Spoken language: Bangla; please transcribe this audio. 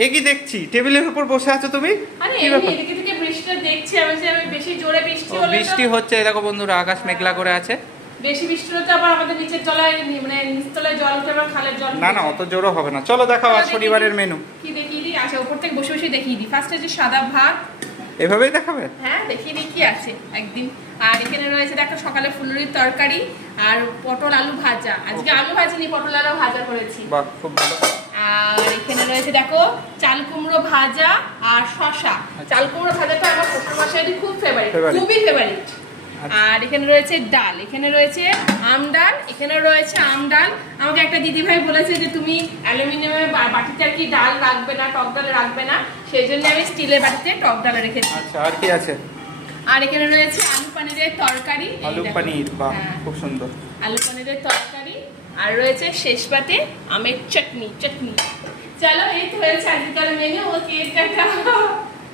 এ কি দেখছি টেবিলের উপর বসে আছো তুমি? আরে কি এমনি ব্যাপার? এদিকে থেকে বৃষ্টিটা দেখছি আমি বেশি জোরে বৃষ্টি ও, হলে বৃষ্টি হচ্ছে, এই দেখো বন্ধুরা, আকাশ মেঘলা করে আছে। বেশি বৃষ্টি হলে তো আবার আমাদের নিচের তলায় মানে নিচতলায় জল উঠে আবার খালের জল না না, অত জোরও হবে না। চলো দেখাও আজ শনিবারের মেনু। কি দেখিয়ে দিই? আচ্ছা, উপর থেকে বসে বসে দেখিয়ে দিই। ফার্স্টে যে সাদা ভাত, এভাবেই দেখাবে? হ্যাঁ দেখিয়ে দিই কি আছে একদিন। আর এখানে রয়েছে দেখো সকালে ফুলুরির তরকারি আর পটল আলু ভাজা। আজকে আলু ভাজিনি, পটল আলু ভাজা করেছি। বাহ, খুব ভালো। আর এখানে রয়েছে দেখো চাল কুমড়ো ভাজা আর শশা। চাল কুমড়ো ভাজাটা আমার শ্বশুর মশাইয়ের খুব ফেভারিট, খুবই ফেভারিট। আর এখানে রয়েছে ডাল, এখানে রয়েছে আম ডাল, এখানে রয়েছে আম ডাল। আমাকে একটা দিদিভাই বলেছে যে তুমি অ্যালুমিনিয়ামের বাটিতে আর কি ডাল রাখবে না, টক ডাল রাখবে না, সেই জন্য আমি স্টিলের বাটিতে টক ডাল রেখেছি। আচ্ছা, আর কি আছে? আর এখানে রয়েছে আলু পানিরের তরকারি। আলু পানির, বাহ খুব সুন্দর। আলু পানিরের তরকারি আর রয়েছে শেষ পাতে আমের চাটনি। চলো, এই তো হয়েছে আজকের মেনু।